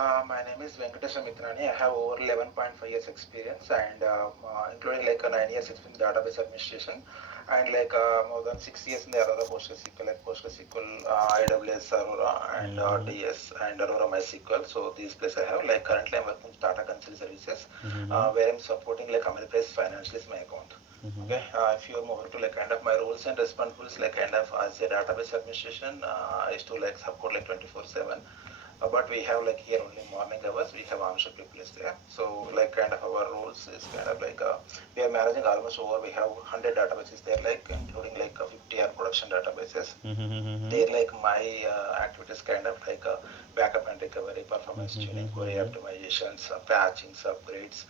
My name is Venkatesh Mitrani. I have over 11.5 years experience and including like 9 years experience in database administration and like more than 6 years in the Aurora PostgreSQL, like PostgreSQL, AWS Aurora and Mm-hmm. DS and Aurora MySQL. So these places I have. Like currently I'm working with Tata Consulting Services Mm-hmm. where I'm supporting like Ameriprise Financial is my account. Mm-hmm. Okay, if you move over to like kind of my roles and responsibilities, like kind of as a database administration, I used to like support like 24/7, but we have like here only morning hours. We have onshore people is there. So like kind of our roles is kind of like we are managing almost over. We have 100 databases there, like including like 50 are production databases. Mm-hmm. There like my activities kind of like backup and recovery, performance tuning, query Mm-hmm. optimizations, patchings, upgrades,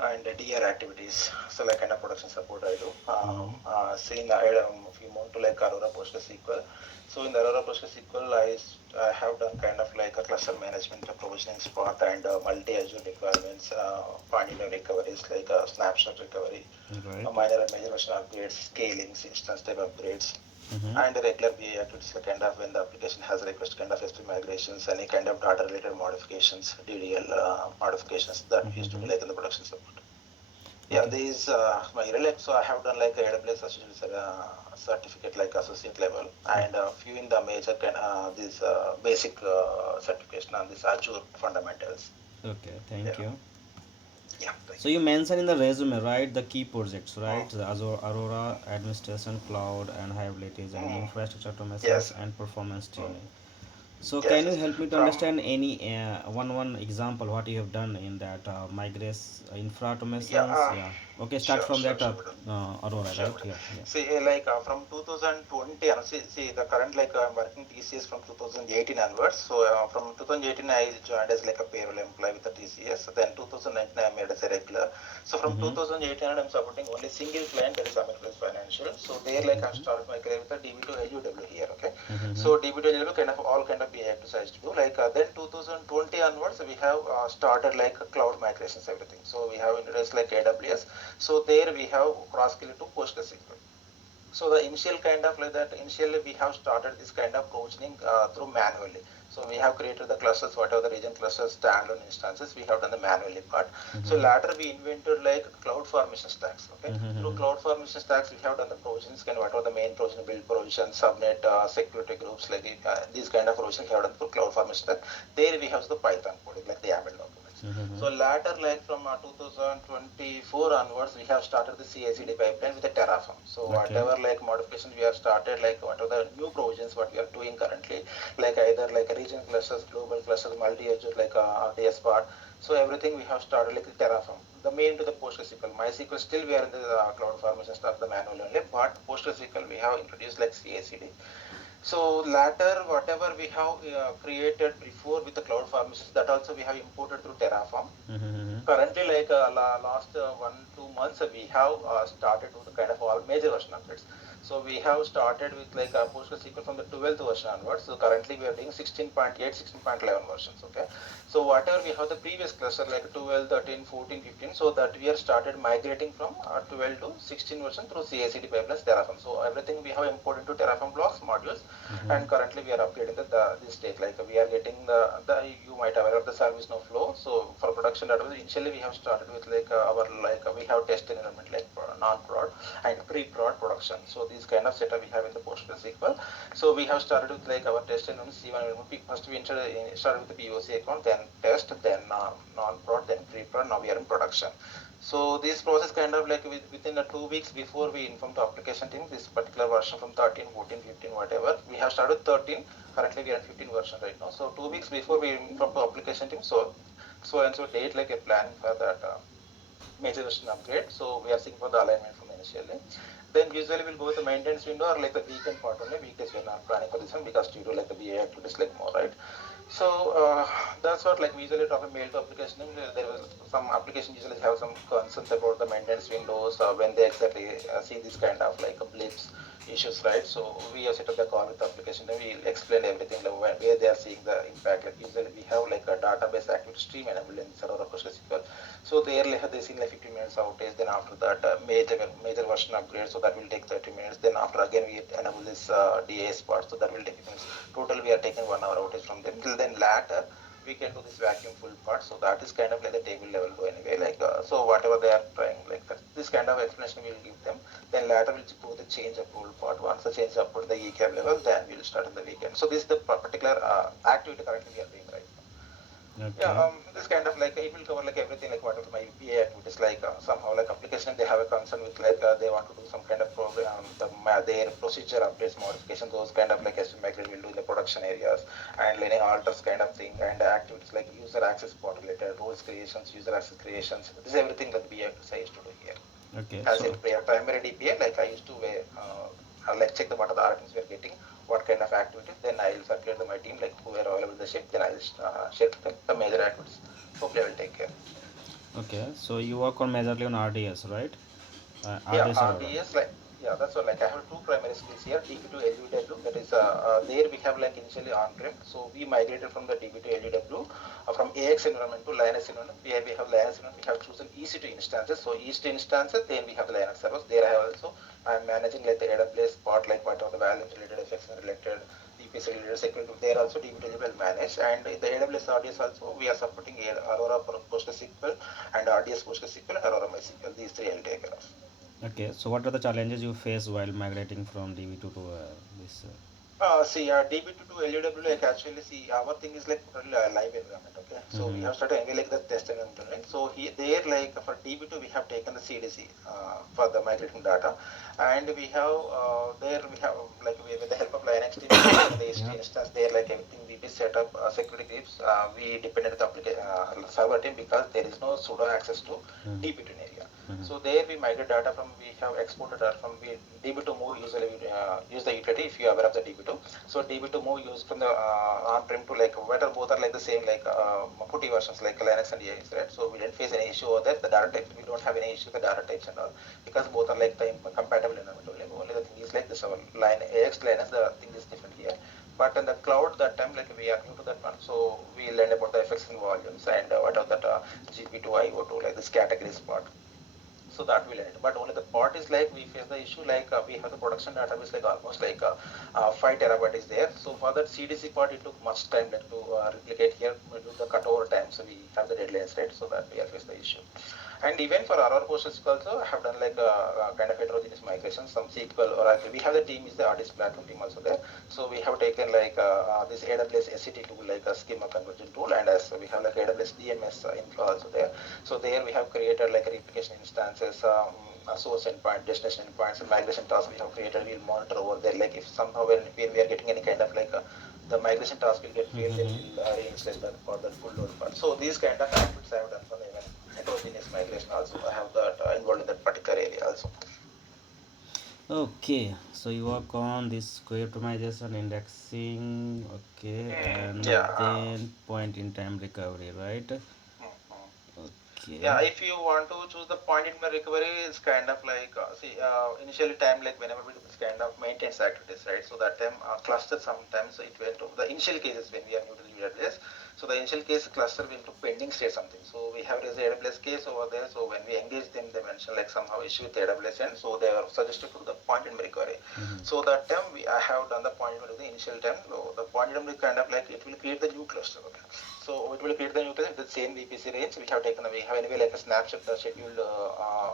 and DR activities. So like kind of production support I do. Mm-hmm. Seeing if you move to like Aurora PostgreSQL, so in the Aurora PostgreSQL, I have done kind of like a cluster management, a provisioning spot, and multi-Azure deployments, finding recoveries like snapshot recovery, Right. minor and major version upgrades, scalings, instance type upgrades, Mm-hmm. and the regular BA activities like kind of when the application has request kind of SP migrations, any kind of data related modifications, DDL modifications that we used to do Mm-hmm. like in the production support. Yeah, Okay. these my relate. So I have done like a AWS associate certificate like associate level, and a few in the major these basic certification on this Azure fundamentals. Okay. Thank Yeah, you. yeah, thank So you. you mentioned in the resume, right, the key projects, right? Mm, The Azure mm, Aurora administration, cloud, and high and mm, infrastructure automations yes, and performance mm, tuning. So yes, can you yes. help me to From understand any one example what you have done in that migrate infra yeah, automations? Yeah. Okay. Start sure, from sure, that sure, madam. Aurora, Sure, right? madam. Yeah. Yeah. See, like from 2020, see the current like I'm working TCS from 2018 onwards. So from 2018, I joined as like a payroll employee with the TCS. Then 2019, I made as a regular. So from Mm-hmm. 2018, I'm supporting only single client that is Ameriprise Financial. So there, like I started my career with the DB to AUW here. Okay, Mm-hmm. so DB to AUW kind of all kind of BI exercise to do. Like then 2020 onwards, we have started like cloud migrations everything. So we have introduced like AWS. So there we have cross-skill to PostgreSQL. So the initial kind of like that, initially we have started this kind of provisioning through manually. So we have created the clusters, whatever the region clusters, standalone instances, we have done the manually part. So Mm-hmm. later we invented like cloud formation stacks. Okay, through Mm-hmm. cloud formation stacks, we have done the provisions, kind of whatever the main provision, build provision, subnet, security groups, like these kind of provisions we have done through cloud formation stack. There we have the Python coding, like the YAML documents. Mm-hmm. So later, like from 2024 onwards, we have started the CI/CD pipeline with the Terraform. So Okay. whatever like modifications we have started, like what are the new provisions what we are doing currently, like either like regional clusters, global clusters, multi-Azure like RTS part. So everything we have started like Terraform. The main to the PostgreSQL. MySQL still we are in the cloud formation stuff, the manual only, but PostgreSQL we have introduced like CI/CD. So later, whatever we have created before with the cloud formations, that also we have imported through Terraform. Mm-hmm. Currently, like last 1 2 months, we have started with the kind of all major version updates. So we have started with like PostgreSQL from the 12th version onwards. So currently we are doing 16.8, 16.11 versions. Okay. So whatever we have the previous cluster like 12, 13, 14, 15. So that we are started migrating from 12 to 16 version through CI/CD pipelines Terraform. So everything we have imported into Terraform blocks modules, Mm-hmm. and currently we are upgrading the this state. Like we are getting the you might aware of the service now flow. So for production database, initially we have started with like our like we have test environment like non-prod and pre-prod production. So these kind of setup we have in the PostgreSQL. So we have started with like our test environment C1 environment. First we started with the POC account, then test, then non-prod, then pre-prod. Now we are in production. So this process kind of like within the 2 weeks before we inform the application team this particular version from 13, 14, 15, whatever. We have started 13. Currently we are in 15 version right now. So 2 weeks before we inform the application team. So and so date like a planning for that major version upgrade. So we are seeking for the alignment from initially. Then usually we'll go with the maintenance window or like the weekend part only. Weekdays we're not planning for this one because due to like the BA activities like more, right? So that's what like we usually talk about mail to application. There was some application usually have some concerns about the maintenance windows when they exactly see this kind of like blips issues, right? So we have set up the call with the application. Then we explain everything like where they are seeing the impact. Like usually we have like a database activity stream enabled in Server of PostgreSQL. So there they seen like 50 minutes outage. Then after that major version upgrade, so that will take 30 minutes. Then after again we enable this DAS part, so that will take 50 minutes. Total we are taking 1 hour outage from them. Till then later we can do this vacuum full part. So that is kind of like the table level do anyway. Like so whatever they are trying, like that, this kind of explanation we will give them. Then later we'll do the change approval part. Once the change approval the ECAB level, then we'll start in the weekend. So this is the particular activity currently we are doing right now. Yeah, Okay. this kind of like it will cover like everything like whatever my UPA activities like somehow like application they have a concern with like they want to do some kind of program their procedure updates modification those kind of like SM migrate will do in the production areas and learning alters kind of thing and activities like user access part related roles creations user access creations this is everything that we have to used to do here Okay. as a So primary DPA, like I used to like check the what are the items we are getting, what kind of activities. Then I will circulate to my team, like who are available in the shift. Then I will share to them the major activities. Hopefully, I will take care. okay. So you work on majorly on RDS, right? Yeah, RDS or RDS like yeah, that's what like I have two primary skills here. DB to LUW. That is there we have like initially on-prem. So we migrated from the DB to LUW from AX environment to Linux environment. Where we have Linux environment, we have chosen EC2 instances. So EC2 instances, then we have the Linux servers. There I have also I'm managing like the AWS part, like what are the values related, effects related, VPC related security. There also DB to LUW managed, and in the AWS RDS also we are supporting Aurora PostgreSQL and RDS PostgreSQL and Aurora MySQL. These three I'll take care of. okay. So what are the challenges you face while migrating from DB2 to this? See, DB2 to LUW, like actually, see, our thing is like totally a live environment, okay? So we Mm-hmm. have started anyway like the test environment, right? So there, like for DB2, we have taken the CDC for the migrating data, and we have there we have like with the help of Linux team, we have taken the Yeah. HT instance there, like everything we be set up security groups. We depended on the application server team because there is no sudo access to Mm-hmm. DB2 area. Mm-hmm. So there we migrate data from we have exported data from DB2 move usually use the utility if you are aware of the DB2. So DB2 move used from the on-prem to like whether both are like the same like putty versions like Linux and AX, right? So we didn't face any issue over there. The data types we don't have any issue with the data types and all because both are like the compatible environment only. Only the thing is like this our line AX Linux the thing is different here. But in the cloud that time like we are new to that one, so we learned about the effects and volumes and what are that GP2 IO2 like this categories part so that we learned but only the part is like we face the issue like we have the production database like almost like 5 terabyte is there so for that CDC part it took much time like to replicate here we do the cutover time so we have the deadlines right so that we are face the issue and even for our portions also I have done like a kind of heterogeneous migration some SQL or we have the team is the artist platform team also there so we have taken like this AWS SCT tool like a schema conversion tool and as we have like AWS DMS inflow also there so there we have created like replication instances, a source endpoint, destination endpoints, and migration tasks we have created. We'll monitor over there. Like if somehow when we are getting any kind of like the migration task will get failed, then Mm-hmm. we'll reinitialize that for that full load part. So these kind of activities I have done for even heterogeneous migration also. I have that involved in that particular area also. Okay, so you work on this query optimization, indexing, okay, and Yeah. then point in time recovery, right? Mm. Okay. Yeah, if you want to choose the point in my recovery, it's kind of like see initially time like whenever we do this kind of maintenance activities, right? So that time cluster sometimes it went to the initial cases when we are new to the database. So the initial case cluster went to pending state something. So we have this AWS case over there. So when we engage them, they mention like somehow issue with AWS, and so they are suggested to do the point in recovery. Mm-hmm. So that time I have done the point in the initial time. So the point in kind of like it will create the new cluster. Okay. So it will create the new cluster with the same VPC range. We have anyway like a snapshot the scheduled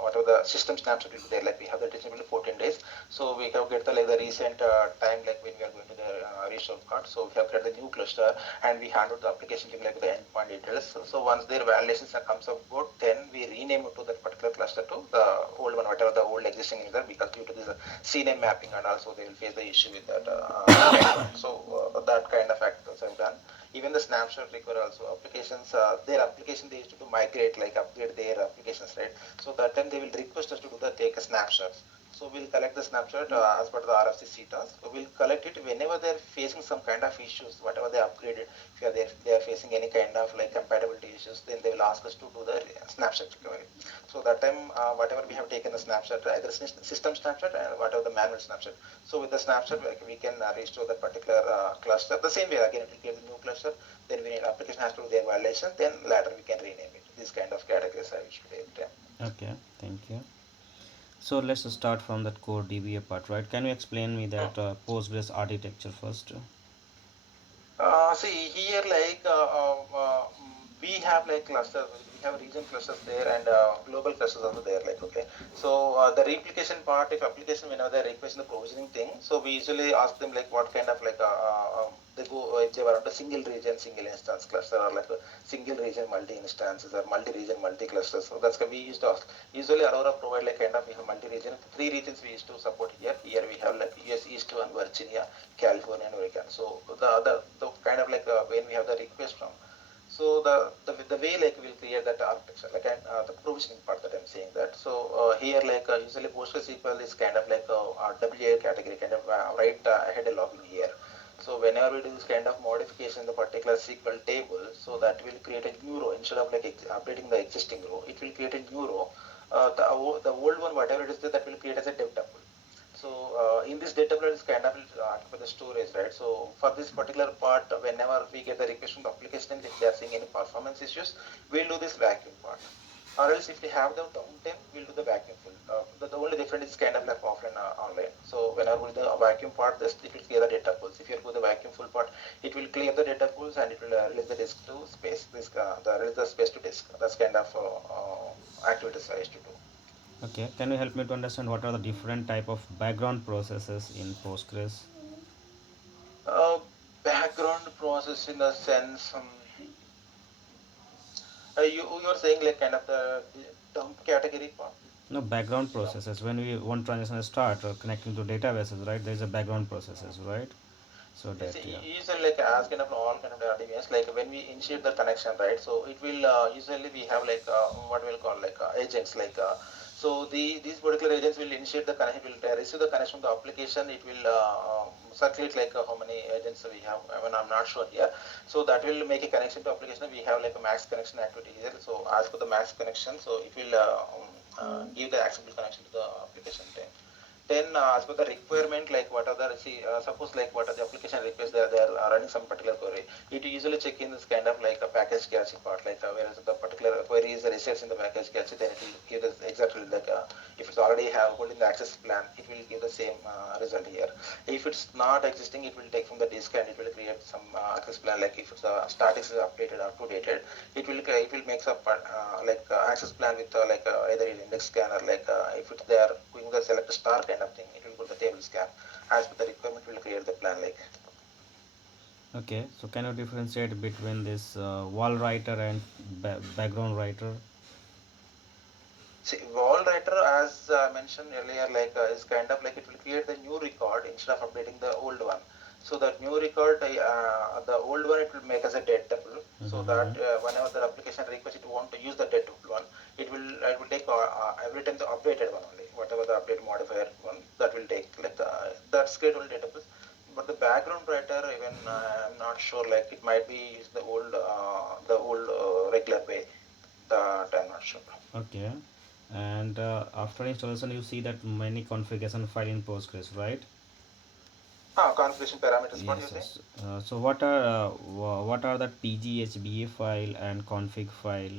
whatever the system snapshot will be there. Like we have the digital 14 days. So we have get the like the recent time like when we are going to the restore card. So we have created the new cluster and we handle the application team like the endpoint details. So once their validations comes up good, then we rename it to that particular cluster to the old one, whatever the old existing is there, because due to this CNAME mapping and also they will face the issue with that endpoint. So that kind of factors I've done. Even the snapshot recovery also applications, their application they used to do migrate like upgrade their applications, right? So that time they will request us to do the take a snapshots. So we'll collect the snapshot as part of the RFC CETAs. So we'll collect it whenever they're facing some kind of issues, whatever they upgraded. If they are facing any kind of like compatibility issues, then they will ask us to do the snapshot recovery. So that time, whatever we have taken the snapshot, either system snapshot and whatever the manual snapshot. So with the snapshot, we can restore that particular cluster. The same way again, it will create the new cluster. Then we need application has to do their validation. Then later we can rename it. This kind of categories I should every time. Okay, thank you. So let's start from that core DBA part, right? Can you explain me that Postgres architecture first? See here, like have like clusters, we have region clusters there and global clusters also there. Like okay, so the replication part, if application whenever they're requesting the provisioning thing, so we usually ask them like what kind of like they go if they were on a single region, single instance cluster, or like a single region multi instances or multi region multi clusters. So that's we used to ask. Usually Aurora provide like kind of we have multi region, three regions we used to support here. Here we have like US East one, Virginia, California, and Oregon. So the kind of like when we have the request from, so the way like we'll create that architecture, like the provisioning part that I'm saying that. So here like usually PostgreSQL is kind of like a WA category kind of right ahead a login here. So whenever we do this kind of modification in the particular SQL table, so that will create a new row instead of like updating the existing row. It will create a new row. The old one, whatever it is, that will create as a dev tuple. So in this data block is kind of for the storage, right? So for this particular part, whenever we get the request from the application, if they are seeing any performance issues, we'll do this vacuum part. Or else if we have the downtime, we'll do the vacuum full. The only difference is kind of like offline online. So whenever we do the vacuum part, this it will clear the data pools. If you go the vacuum full part, it will clear the data pools and it will release the disk to space. Release the space to disk. That's kind of activities I used to do. Okay, can you help me to understand what are the different type of background processes in Postgres? Uh, Background process in the sense. You are saying like kind of the dump category part. No, background Dump. processes. When we want transaction to start connecting to databases, right? There is a background processes, right? So that, yeah. Usually like as kind of all kind of database, like when we initiate the connection, right? So it will usually we have like what we'll call like agents, like so these particular agents will initiate the connection, will receive the connection to the application. It will circulate like how many agents we have. I mean, I'm not sure here. So that will make a connection to application. We have like a max connection activity here. So as for the max connection, so it will give the acceptable connection to the application. Then as per the requirement, like what are the suppose like what are the application requests, they are running some particular query, it usually check in this kind of like a package cache part, like whereas the particular query is resides in the package cache, then it will give us exactly like if it's already have holding the access plan, it will give the same result here. If it's not existing, it will take from the disk and it will create some access plan, like if it's statics is updated or updated, it will make some like access plan with like either an index scanner, like if it's they are going the select star kind of thing, it will go the table scan as per the requirement will create the plan like. Okay, so can you differentiate between this wall writer and background writer? See, wall writer, as mentioned earlier, like is kind of like it will create the new record instead of updating the old one. So that new record, the old one, it will make as a dead tuple. So that Mm-hmm. whenever the application requests it want to use the dead tuple one, it will take every time the updated one only. Whatever the update modifier one, that will take like that's great only data tuples. But the background writer, even I'm not sure. Like it might be use the old regular way. That I'm not sure. Okay, and after installation, you see that many configuration file in Postgres, right? Configuration parameters. What do Yes, you say? yes. So what are that PGHBA file and config file?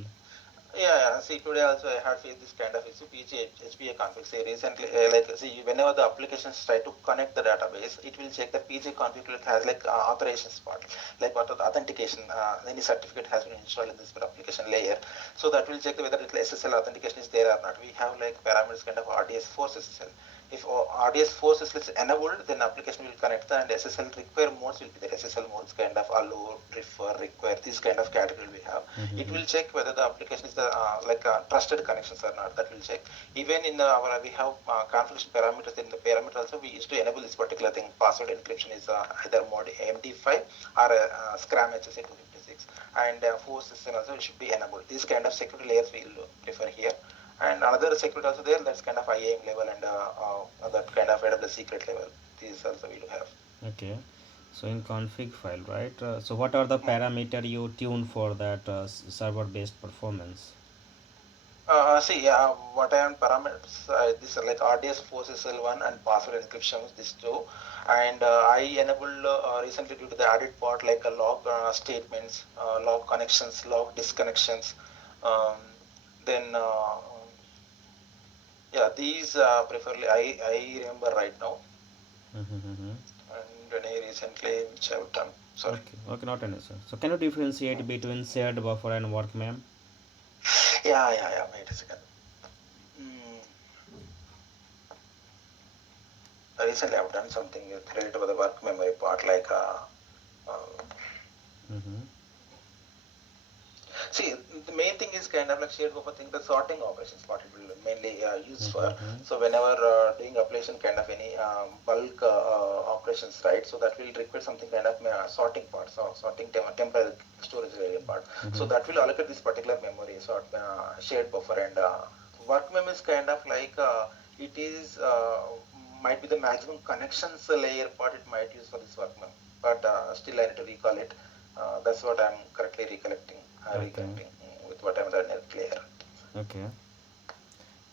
Yeah, yeah. See, today also I had faced this kind of issue. HPA config. Say recently, like see, whenever the applications try to connect the database, it will check the PG config has like authorizations part, like what are the authentication, any certificate has been installed in this application layer. So that will check whether the SSL authentication is there or not. We have like parameters kind of RDS force SSL. If RDS force is enabled, then application will connect and SSL require modes will be there. SSL modes kind of allow, prefer, require, this kind of category we have. It Mm-hmm. will check whether the application is the like trusted connections or not. That will check. Even in our we have configuration parameters. In the parameter also we used to enable this particular thing. Password encryption is either mode MD5 or Scram HSA 256, and force system also should be enabled. These kind of security layers we will prefer here. And another security also there. That's kind of IAM level and that kind of AWS secret level. These also we do have. Okay. So in config file, right? So what are the Mm. parameter you tune for that server-based performance? See, what I am parameters, this are like RDS force SL1 and password encryption, these two. And I enabled recently due to the added part like a log statements, log connections, log disconnections. Um, then, yeah, these preferably I remember right now. Mm-hmm. And when I recently, which I have done. Sorry. Okay, okay, not an issue. So can you differentiate between shared buffer and work mem? Yeah. Wait a second. Mm, Recently, I've done something related to the work memory part, like Mm-hmm. see, the main thing is kind of like shared buffer thing, the sorting operations, what it will mainly use for. Mm-hmm. So whenever doing application kind of any bulk operations, right? So that will require something kind of sorting part, so sorting temporary storage area part. So Mm-hmm. that will allocate this particular memory, sort shared buffer, and work mem is kind of like it is might be the maximum connections layer part it might use for this work mem, but still I need to recall it. That's what I'm correctly recollecting, Okay, reconnecting with what I'm done clear. okay.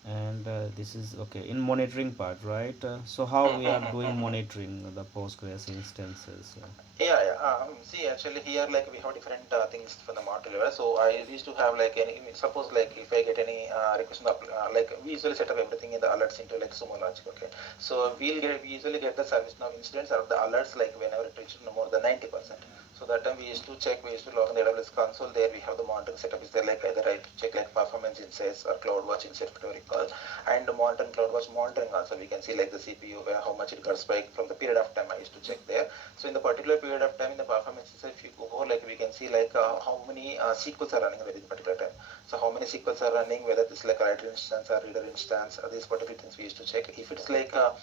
And this is okay in monitoring part, right? So how we are doing monitoring the Postgres instances? Yeah. See, actually here like we have different things for the model level. So I used to have like any suppose like if I get any request on like we usually set up everything in the alerts into like Sumo logic. Okay, so we usually get the service now incidents or the alerts like whenever it reaches no more than 90%. So that time we used to check, we used to log in the AWS console. There we have the monitoring setup is there, like either I check like performance insights or CloudWatch insights, whatever you call, and monitoring CloudWatch monitoring also we can see like the CPU where how much it got spiked from the period of time I used to check there. So in the particular period of time in the performance itself, if you go over, like we can see like how many SQLs are running at this particular time. So how many SQLs are running, whether this is like a writer instance or reader instance, these particular things we used to check. If it's like a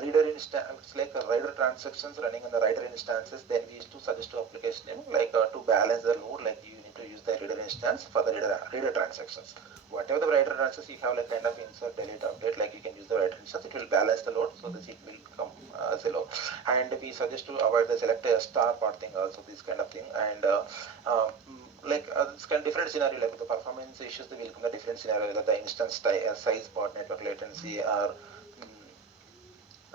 reader instance, it's like a writer transactions running in the writer instances, then we used to suggest to application like to balance the load, like you need to use the reader instance for the reader transactions. Whatever the writer transactions you have like kind of insert, delete, update, like you can use the writer instance, it will balance the load, so this it will come zero. And we suggest to avoid the select a star part thing also, this kind of thing. And like this kind of different scenario, like the performance issues, they will come the different scenario, like the instance size part, network latency, or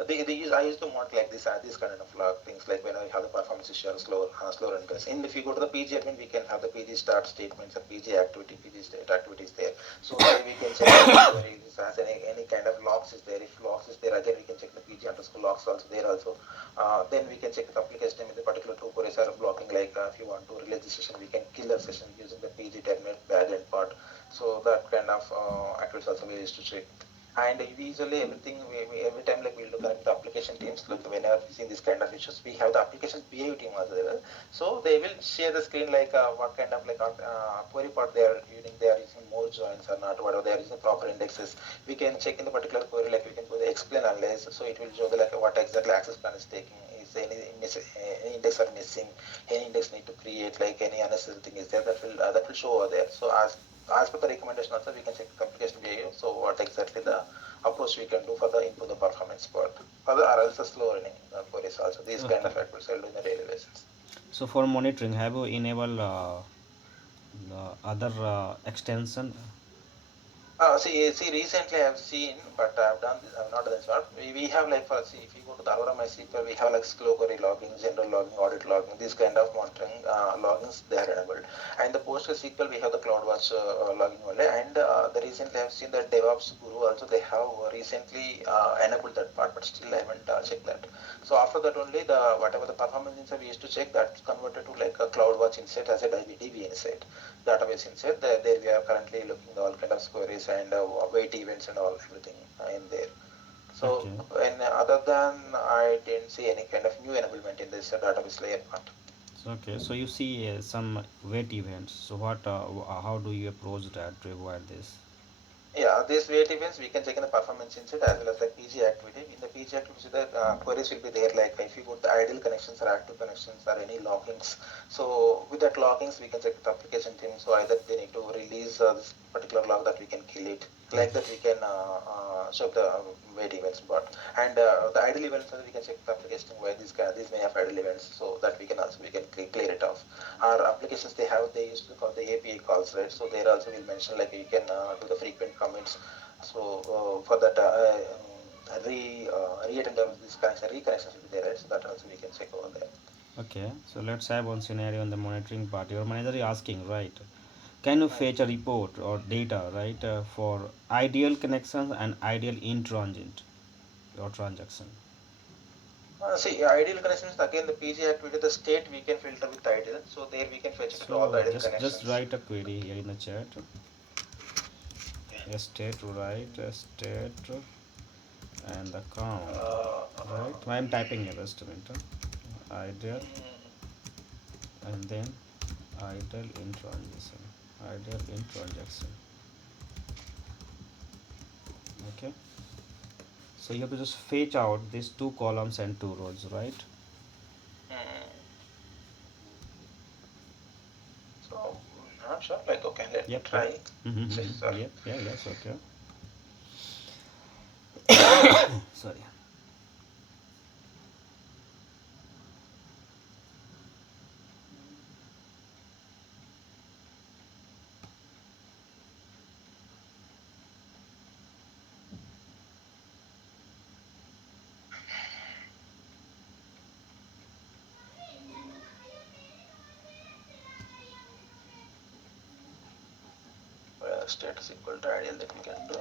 they use, I used to want like this kind of log things, like when I have the performance issue or slow run queries. And if you go to the PG admin, we can have the PG start statements or PG activity, PG state activities there. So there we can check like the query has any kind of logs is there. If logs is there, again we can check the PG underscore logs also there also. Then we can check the application name in the particular two queries are blocking. Like if you want to release the session, we can kill the session using the PG terminate backend part. So that kind of activities also we used to check. And we usually everything every time like we'll do connect with the application teams, like whenever facing this kind of issues, we have the application BAU team as well. So they will share the screen like what kind of like query part they are using more joins or not, whatever they are using proper indexes. We can check in the particular query, like we can go the explain analyze, so it will show the like what exactly access plan is taking, is any index are missing, any index need to create, like any unnecessary thing is there, that will show over there. So as per the recommendation also, we can check the application behavior. So what exactly the approach we can do for the improve the performance part, or else the slow running queries also. These kind Okay. of activities I'll do in a daily basis. So for monitoring, have you enabled the other extension? See, recently I've seen, but I've done this, I've not done this part. We have like for see, if you go to the Aurora MySQL, we have like slow query logging, general logging, audit logging, these kind of monitoring logins they are enabled. And the PostgreSQL, we have the CloudWatch logging only. And the recently I've seen that DevOps Guru also they have recently enabled that part, but still I haven't checked that. So after that only the whatever the performance insight we used to check, that's converted to like a CloudWatch insight as a DB insight, database inside. There we are currently looking at all kind of queries and wait events and all everything in there. So Okay. and other than I didn't see any kind of new enablement in this database layer part. So, okay. So you see some wait events. So how do you approach that to avoid this? Yeah, these wait events we can check in the performance inside as well as like PG activity. In the PG activity, the queries will be there. Like if you go to the idle connections or active connections or any loggings. So with that loggings, we can check with the application team. So either they need to release this particular log that we can kill it. Like that we can show the wait events. But and the idle events we can check with the application team where these may have idle events, so that we can clear it off. Our applications they used to call the API calls, right? So there also we'll mention like you can do the frequent commits. So for that reattend of this connection, reconnections will be there, right? So that also we can check over there. Okay. So let's have one scenario in the monitoring part. Your manager is asking, right? Can you fetch a report or data, right, for ideal connections and ideal in transit or transaction? See, ideal connections again the PG activity, the state we can filter with ideal. So there we can fetch it to all the So ideal just connections. write a query here in the chat. Okay. A state, write a state and the count. Uh, Right? uh, I'm typing a just a minute. Ideal mm, and then ideal in transaction. Ideal in transaction. Okay. So you have to just fetch out these two columns and two rows, right? mm. So not sure. Like okay, let me Yep, yep. try. See, sorry. Yep, yeah, yes, okay. Sorry. State is equal to ideal that we can do.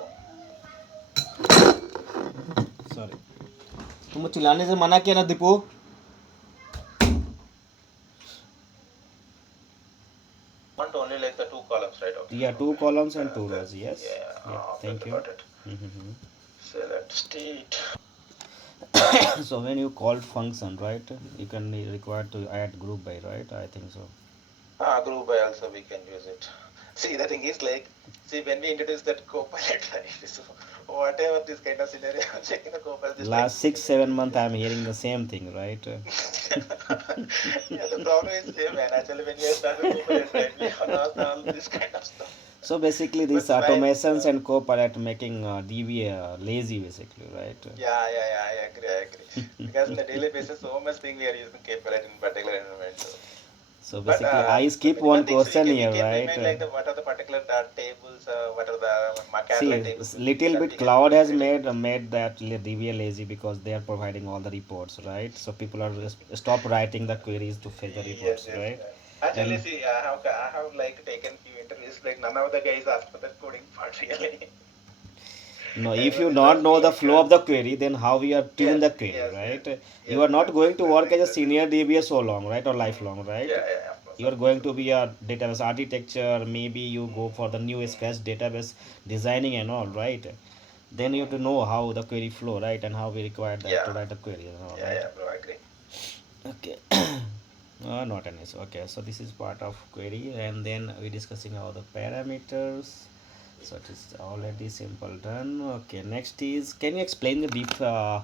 Sorry तुम चिल्लाने से मना किया ना Deepu Want only like the two columns, right? Okay, Yeah, two okay. columns and two rows. Yes. Yeah, Yep. okay, Thank okay, you. got it. Mhm. Select state. So when you call function, right, you can be required to add group by, right? I think so. Group by also we can use it. See, the thing is like, see, when we introduce that Copilot, right? So whatever this kind of scenario, I'm checking the Copilot just like Last giving six, it seven to month, me. I'm hearing the same thing, right? Yeah, the problem is same, man. Actually, when we start with Copilot, right, we have lost all this kind of stuff. So basically, these But while, automations and copilot making DB lazy, basically, right? yeah, I agree. Because in the daily basis, so much thing we are using Copilot in particular environment. So. So But basically, I the skip minimum one things question we here, can right? remind like the what are the particular tables, what are the See, catalog tables will be little that bit we can cloud has create. made that DBA lazy because they are providing all the reports, right? So people are just stop writing the queries to fetch the Yes, reports, yes, right? man. Actually, And see, I have like taken few interviews. Like none of the guys asked for that coding part really. no, if you Everyone is not know asking the like, flow of the query, then how we are tune yes, the query, yes, yes, right? You yes, are not going to work exactly, as a exactly. senior DBA so long, right, or lifelong, right? Of course, You are of course, going of to course. be a database architecture. Maybe you go for the new Mm, scratch database designing and all, right? Then you have to mm. know how the query flow, right, and how we require that to Yeah, write the query and all, right? bro, I agree. Okay. Not an issue. Okay, so this is part of query, and then we're discussing all the parameters. So it is already simple done. Okay, next is can you explain the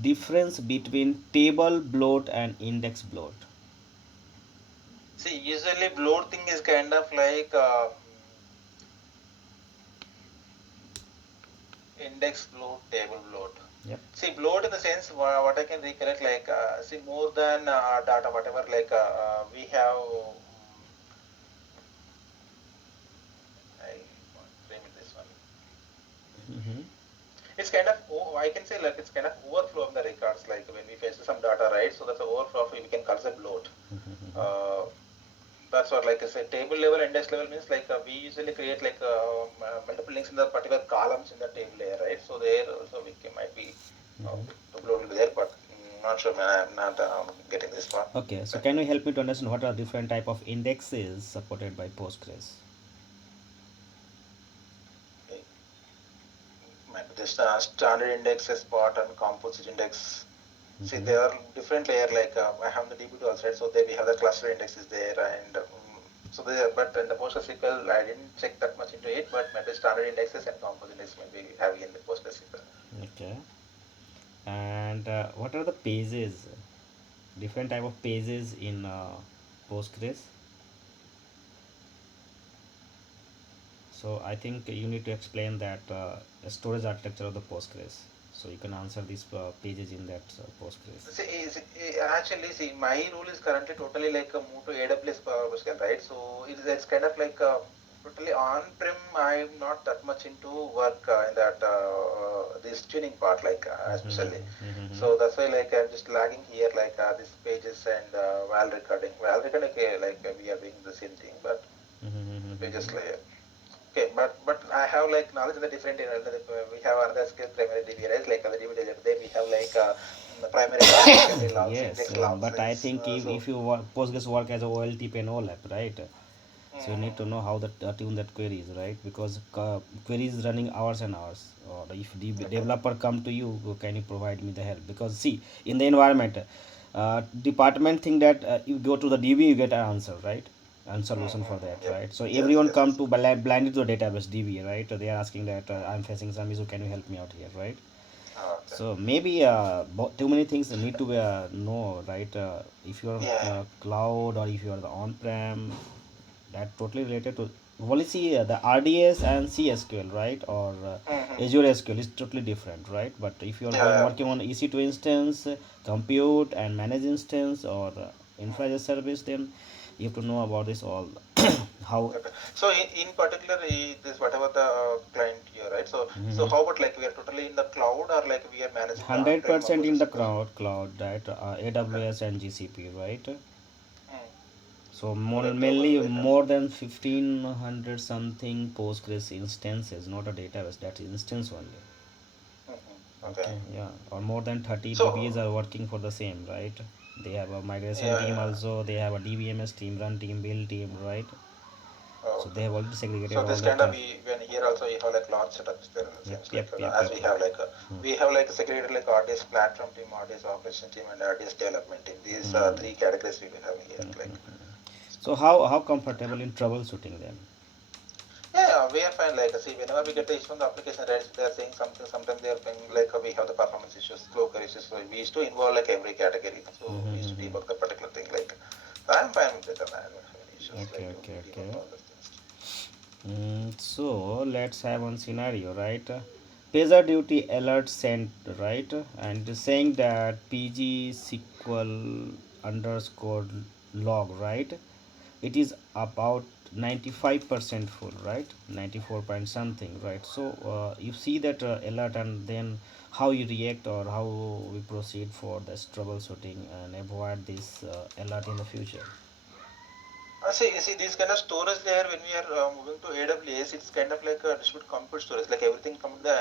difference between table bloat and index bloat? See, usually bloat thing is kind of like index bloat, table bloat. Yep. See, bloat in the sense what I can recollect like see more than data whatever like we have. I want to frame it this one. Mm-hmm. It's kind of I can say like it's kind of overflow of the records like when we fetch some data, right? So that's an overflow of we can call it a bloat. Uh, that's what like I say table level index level means like we usually create like multiple links in the particular columns in the table layer, right? So there also we can, might be the bloat will be there, but not sure, man. I'm not getting this part. Okay, so Okay. can you help me to understand what are different type of indexes supported by Postgres? Okay. Maybe this standard index is part and composite index. See, Mm-hmm. there are different layer like I have the DB2 also, right? So there we have the cluster index is there, and so there. But in the PostgreSQL, I didn't check that much into it, but maybe standard indexes and composite index maybe having in the PostgreSQL. Okay, and what are the pages? Different type of pages in Postgres. So I think you need to explain that storage architecture of the Postgres. So you can answer these pages in that Postgres. See, actually, see, my role is currently totally like a move to AWS PowerShell, right? So it's kind of like totally on-prem. I'm not that much into work in that this tuning part, like especially. Mm-hmm. So that's why like I'm just lagging here, like these pages and while recording. While recording, okay, like we are doing the same thing, but the pages Mm-hmm. layer. Okay, but I have like knowledge in the different we have another skill primary DB, right? Like other DB there we have like the primary log, secondary logs, Yes, index logs, but like I think so. if you work, Postgres work as a OLTP and OLAP, right? So you need to Mm, know how that tune that queries, right? Because query is running hours and hours. Or if the okay. developer come to you, can you provide me the help? Because see, in the environment, department think that you go to the DB, you get an answer, right? And solution for that, Yep. right? So Yes, everyone yes, come yes. to blind to the database DB, right? They are asking that I'm facing some issue, can you help me out here, right? Okay. So maybe too many things need to be know, right? If you're Yeah. cloud or if you're the on-prem, that totally related to only see the RDS and CSQL, right? Or Mm-hmm. Azure SQL is totally different, right? But if you are going Yeah. working on EC2 instance, compute and manage instance or infra as a Mm. service, then you have to know about this all. How Okay. So in particular, this whatever the client here, right? So Mhm. how about like we are totally in the cloud or like we are managing the on-prem 100% in the processes? cloud, right? Okay. AWS and GCP, right? Mm. So So like global mainly like more than 1500 something Postgres instances, not a database. That's instance only. Okay. Okay, yeah, or more than 30 So DBs are working for the same, right? They have a migration yeah, team yeah. also. They have a DBMS team, run team, build team, right? So they Okay. have already segregated So all this the kind of traffic. we when here also you have like large setups there in the Yep, sense yep, like yep, as yep. we have like Hmm. we have like segregated like RDS platform team, RDS operation team, and RDS development team. These Hmm. three categories we will have here. Like So how comfortable in troubleshooting them? yeah, yeah, we are fine. Like see, whenever we get the issue on the application, right? They are saying something. Sometimes they are saying like we have the performance issues, cloaker issues. So we used to involve like every category. So we used to Mm-hmm. debug the particular thing. Like I'm fine with it, and I don't have any issues. Okay, Like okay, we okay. debug all those things. So let's have one scenario, right? Pager duty alert sent, right? And it is saying that PG SQL underscore log, right? It is about 95% full, right? 94 point something, right? So you see that alert and then how you react or how we proceed for this troubleshooting and avoid this alert in the future. See, these kind of storage layer when we are moving to AWS, it's kind of like a distributed compute storage, like everything from the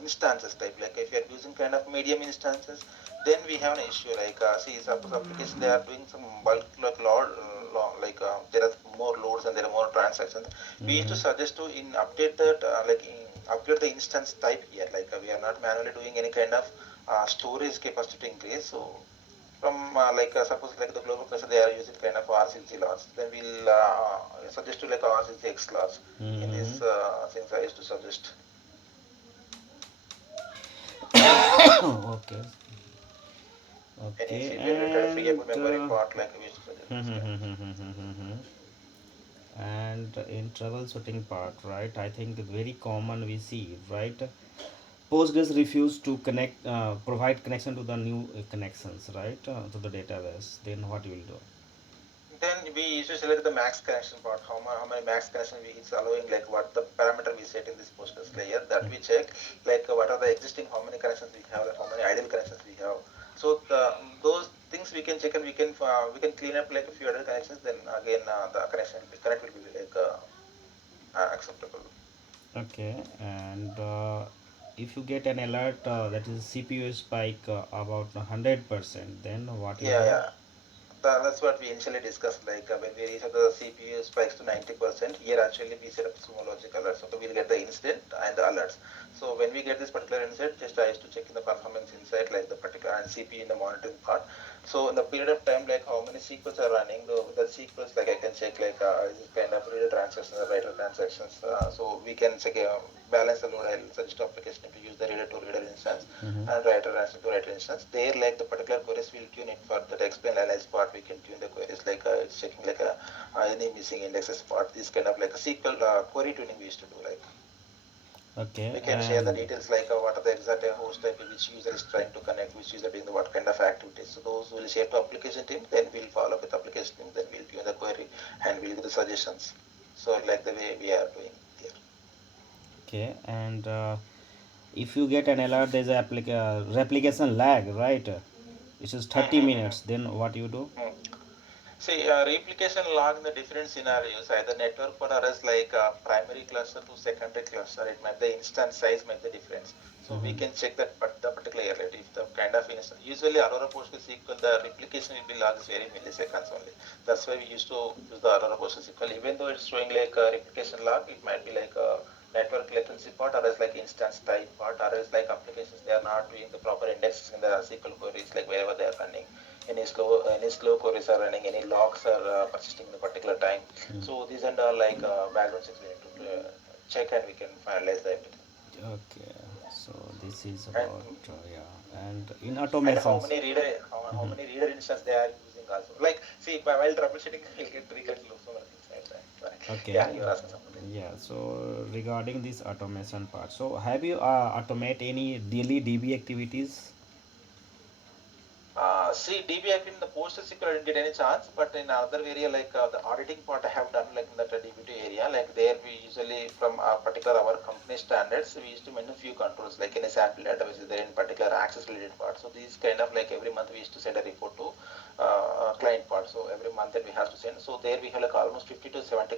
instances type. Like if you are using kind of medium instances, then we have an issue. Like see, suppose application they are doing some bulk like like there are more loads and there are more transactions. We used to Mm-hmm. suggest to in update that upgrade the instance type here. Like we are not manually doing any kind of storage capacity increase. So from suppose like the global person they are using kind of RCC loss, then we'll suggest to like RCC X loss. In Mm-hmm. these things I used to suggest. Okay. Any Okay, CPU related and freeable memory part, like we used to suggest this kind of thing. and in troubleshooting part, right? I think very common we see, right? Postgres refuse to provide connection to the new connections, right? To the database. Then what you will do? Then we usually select the max connection part. How many max connection it's allowing, like what the parameter we set in this Postgres layer that we check, like what are the existing, how many connections we have, like how many idle connections we have. So those things we can check and we can clean up like a few other connections. Then again the connection will be connect will be like acceptable. Okay, and if you get an alert that is CPU spike about 100%, then what you Yeah, do? yeah. That's what we initially discussed. Like when we reach the CPU spikes to 90%, here actually we set up sumo logic alerts. So we'll get the incident and the alerts. So when we get this particular incident, just I used to check in the performance inside, like the particular and CPU in the monitoring part. So in the period of time, like how many sequels are running, the sequels, like I can check like is it kind of reader transactions or writer transactions. So we can check balance the load. I'll suggest application to use the reader to reader instance Mm-hmm. and writer answer to writer instance. There, like the particular queries, will tune it for that explain analyze part. We can tune the queries like it's checking like any missing indexes part. This kind of like a SQL query tuning we used to do. Like Okay, we can share the and details like what are the exact host type, which user is trying to connect, which user doing the what kind of activities. So those will share to application team. Then we'll follow up with application team. Then we'll tune the query and we'll give the suggestions. So like the way we are doing here. okay, and if you get an alert, there's a replication lag, right? Which is 30 minutes. Then what you do? See, replication log in the different scenarios, either network or as like primary cluster to secondary cluster, it might the instance size might be difference. So we Mm-hmm. can check that but the particular error if the kind of instance. Usually Aurora PostgreSQL the replication will be log is very milliseconds only. That's why we used to use the Aurora PostgreSQL. Even though it's showing like a replication log, it might be like a network latency part or as like instance type part or as like applications they are not doing the proper indexes in the SQL queries like wherever they are running any slow queries are running, any logs are persisting in a particular time. Mm. So these and all like background checks we need to check and we can finalize the everything. Okay, so this is And about yeah, and in and how automations. many reader how Mm-hmm. many reader instance they are using also. Like see while troubleshooting we'll get triggered so many things like that. Right. Okay, Yeah, you're asking something. yeah. So regarding this automation part, so have you automate any daily DB activities? See, DB in the postal sector I didn't get any chance, but in other area like the auditing part I have done like in that DB2 area, like there we usually from particular our company standards we used to mention few controls like in a sample database is there in particular access related part. So these kind of like every month we used to send a report to client part. So every month that we have to send. So there we have like almost 50 to 70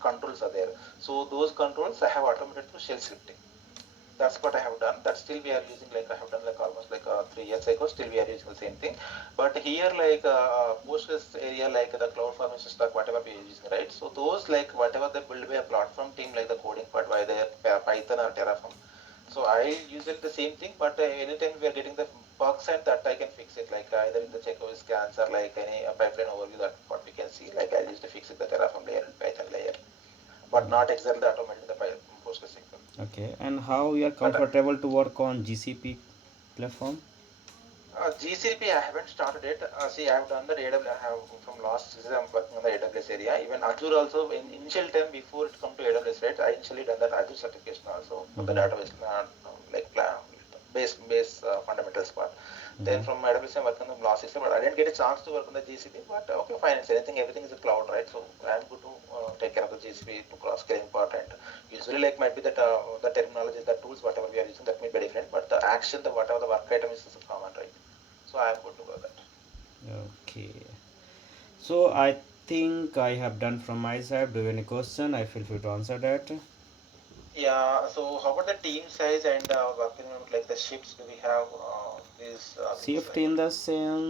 controls are there. So those controls I have automated through shell scripting. That's what I have done. That still we are using like I have done like almost like 3 years ago. Still we are using the same thing. But here like Postgres area like the cloud formation stack whatever we are using, right? So those like whatever they build by a platform team like the coding part by the Python or Terraform. So I use it the same thing, but anytime we are getting the bugs and that I can fix it like either in the checkout scans or like any pipeline overview that what we can see. Like I used to fix it the Terraform layer and Python layer, but not exactly automated the Postgres SQL. Okay, and how you are But comfortable to work on GCP platform? GCP, I haven't started it. See, I have done the AWS. I have from last season I'm working on the AWS area. Even Azure also. In initial time before it come to AWS, right? I initially done that Azure certification also for the Mm-hmm. database, like base fundamentals part. Then Mm-hmm. from AWS I'm working on the last season, but I didn't get a chance to work on the GCP. But okay, fine. It's anything, everything is a cloud, right? So I'm good to take care of the GCP to cross scaling part. And usually, like might be that the terminology, the tools, whatever we are using, that may be different. But the action, the whatever the work item is common, right? So I am good to go that. Okay. So I think I have done from my side. Do you have any question? I feel free to answer that. Yeah. So how about the team size and working on like the shifts? Do we have these things Shift like? in the sense